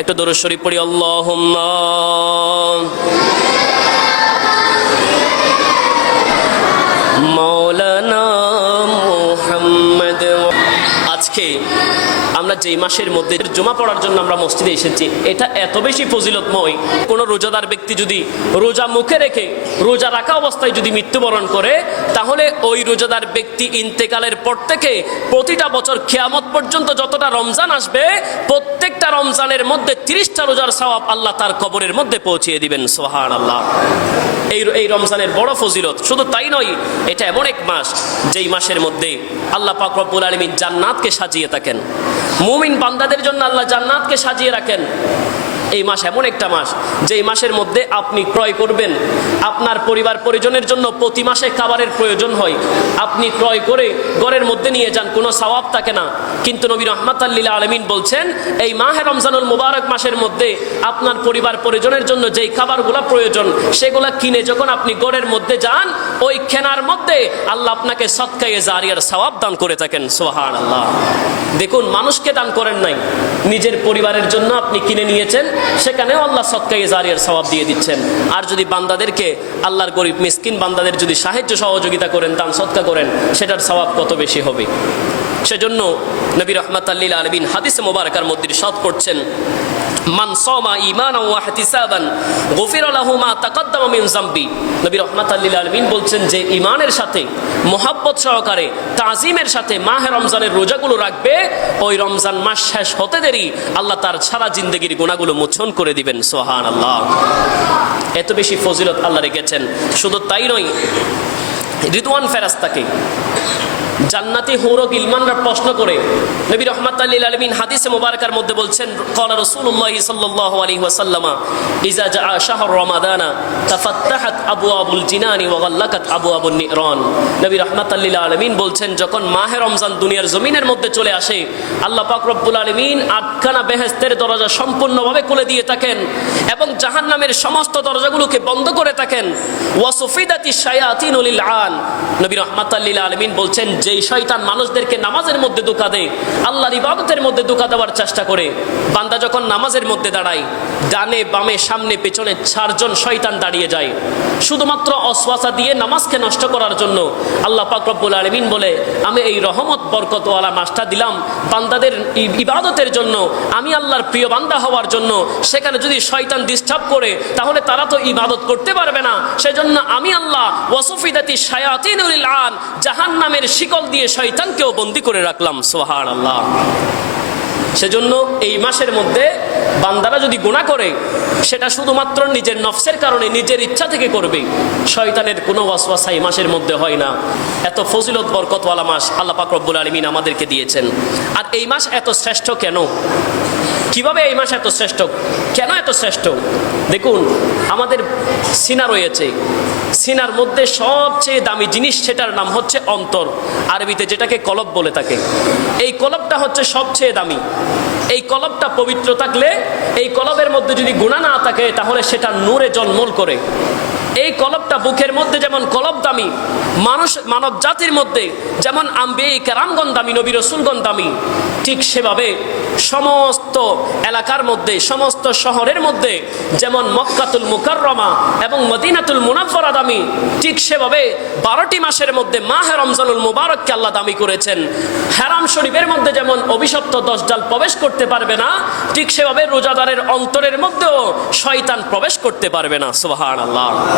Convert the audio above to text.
একটু দরুদ শরীফ পড়ি আল্লাহ মৌলানা মোহাম্মদ আজকে আমরা যেই মাসের মধ্যে জমা পড়ার জন্য আমরা মসজিদে এসেছি, এটা এত বেশি ফজিলতময়। কোন রোজাদার ব্যক্তি যদি রোজা মুখে রেখে রোজা রাখা অবস্থায় যদি মৃত্যুবরণ করে, তাহলে ওই রোজাদার ব্যক্তি ইন্তেকালের পর থেকে প্রতিটা বছর খেয়ামত পর্যন্ত যতটা রমজান আসবে, প্রত্যেকটা রমজানের মধ্যে তিরিশটা রোজার সওয়াব আল্লাহ তার কবরের মধ্যে পৌঁছিয়ে দিবেন সোহান আল্লাহ এই এই রমজানের বড় ফজিলত। শুধু তাই নয়, এটা এমন এক মাস, যেই মাসের মধ্যে আল্লাহ পাক রব্বুল আলমী জান্নাতকে সাজিয়ে থাকেন। মুমিন বান্দাদের জন্য আল্লাহ জান্নাতকে সাজিয়ে রাখেন। এই মাস এমন একটা মাস যে মাসের মধ্যে আপনি ক্রয় করবেন। আপনার পরিবার পরিজনের জন্য প্রতি মাসে খাবারের প্রয়োজন হয়। আপনি ক্রয় করে ঘরের মধ্যে নিয়ে যান, কোনো সওয়াব থাকে না। কিন্তু নবী রহমাত আল্লীলা আলমিন বলছেন, এই মাহে রমজানুল মুবারক মাসের মধ্যে আপনার পরিবার পরিজনের জন্য যেই খাবারগুলো প্রয়োজন, সেগুলা কিনে যখন আপনি ঘরের মধ্যে যান, ওই কেনার মধ্যে আল্লাহ আপনাকে সৎকাইয়ে জারিয়ার সওয়াব দান করে থাকেন। সোহান আল্লাহ দেখুন, মানুষকে দান করেন নাই। নিজের পরিবারের জন্য আপনি কিনে নিয়েছেন, সেখানেও আল্লাহ সৎকাইয়ে জারিয়ার স্বভাব দিয়ে দিচ্ছেন। আর যদি বান্দাদেরকে আল্লাহর গরিব মিসকিন বান্দাদের যদি সাহায্য সহযোগিতা করেন, দান সৎকা করেন, সেটার স্বভাব কত বেশি হবে? সেজন্য নবী রহমাত আল্লীল আলবিন হাদিসে মোবারকার মধ্যে সৎ করছেন মান সামা ঈমানান ওয়া ইহতিসাবান, গুফিরা লাহু মা তাকাদ্দামা মিন যামবি। নবী রাহমাতাল লিল আলামিন বলছেন যে, ঈমানের সাথে, মোহাব্বত সহকারে, তাজিমের সাথে মাহে রমজানের রোজাগুলো রাখবে, ওই রমজান মাস শেষ হতে দেরি আল্লাহ তার সারা জিন্দগির গুণাগুলো মোচন করে দিবেন সোহান আল্লাহ এত বেশি ফজিলত আল্লাহ রেখেছেন। শুধু তাই নয় রিদওয়ান ফেরাস্তাকে। জান্নাতি হৌরক ইলমানরা প্রশ্ন করে, নবী রহমাত আল্লিল আলমিন হাদিসে মুবারকার মধ্যে বলছেন কলা রসুল্লাহ সাল্লাহ আলী ওয়াসাল্লামা ইজা জা শাহর রমাদানা, তাফাত্তাহাত আবু আবুল জিনানি ওয়াল্লাকাত আবু আবুল নিরন। নবী রহমাত আল্লিল আলমিন বলছেন, যখন মাহে রমজান দুনিয়ার জমিনের মধ্যে চলে আসে, আল্লাহ পাক রব্বুল আলমিন আটখানা বেহেস্তের দরজা সম্পূর্ণভাবে খুলে দিয়ে থাকেন এবং জাহান্নামের সমস্ত দরজাগুলোকে বন্ধ করে থাকেন। ওয়াসফিদাতি শায়াতিন উলিল আন নবী রহমাতাল্লিল আলমিন বলছেন, যেই শয়তান মানুষদেরকে নামাজের মধ্যে দোকা দেয়, আল্লাহর ইবাদতের মধ্যে দোকা দেওয়ার চেষ্টা করে, বান্দা যখন নামাজের মধ্যে দাঁড়ায়, ডানে, বামে, সামনে, পেছনে চারজন শয়তান দাঁড়িয়ে যায়। শুধুমাত্র অশ্বাসা দিয়ে নামাজকে নষ্ট করার জন্য আল্লাহ পাক রব্বুল আলমিন বলে, আমি এই রহমত বরকতওয়ালা মাসটা দিলাম, বান্দাদের ইবাদতের জন্য, আমি আল্লাহর প্রিয় বান্দা হওয়ার জন্য, সেখানে যদি শয়তান ডিস্টার্ব করে, তাহলে তারা তো ইবাদত করতে পারবে না। সেজন্য আমি আল্লাহ ওয়াসফিদাতি শায়াতিনুল আন জাহান্নামের শিকল দিয়ে শয়তানকেও বন্দি করে রাখলাম সোহান আল্লাহ সেজন্য এই মাসের মধ্যে বান্দারা যদি গুণা করে, সেটা শুধুমাত্র নিজের নফসের কারণে নিজের ইচ্ছা থেকে করবে। শয়তানের কোনো ওয়াসওয়াসা এই মাসের মধ্যে হয় না। এত ফজিলত বরকতওয়ালা মাস আল্লাহ পাক রব্বুল আলমিন আমাদেরকে দিয়েছেন। আর এই মাস এত শ্রেষ্ঠ কেন? কীভাবে এই মাস এত শ্রেষ্ঠ? কেন এত শ্রেষ্ঠ? দেখুন, আমাদের সিনা রয়েছে। সিনার মধ্যে সবচেয়ে দামি জিনিস সেটার নাম হচ্ছে অন্তর। আরবিতে যেটাকে কলব বলে থাকে এই কলবটা হচ্ছে সবচেয়ে দামি। এই কলবটা পবিত্র থাকলে, এই কলবের মধ্যে যদি গুণা না থাকে, তাহলে সেটা নূরে জলমল করে। এই কলবটা বুকের মধ্যে যেমন কলব দামি, মানুষ, মানব জাতির মধ্যে যেমন আম্বে কেরামগন দামি, নবী রসুলগন দামি, ঠিক সেভাবে সমস্ত এলাকার মধ্যে, সমস্ত শহরের মধ্যে যেমন মক্কাতুল মুকাররমা এবং মদিনাতুল মুনাফরা দামি, ঠিক সেভাবে বারোটি মাসের মধ্যে মাহে রমজানুল মুবারককে আল্লাহ দামি করেছেন। হেরাম শরীফের মধ্যে যেমন অভিশপ্ত দশ জাল প্রবেশ করতে পারবে না, ঠিক সেভাবে রোজাদারের অন্তরের মধ্যেও শয়তান প্রবেশ করতে পারবে না সুবহান আল্লাহ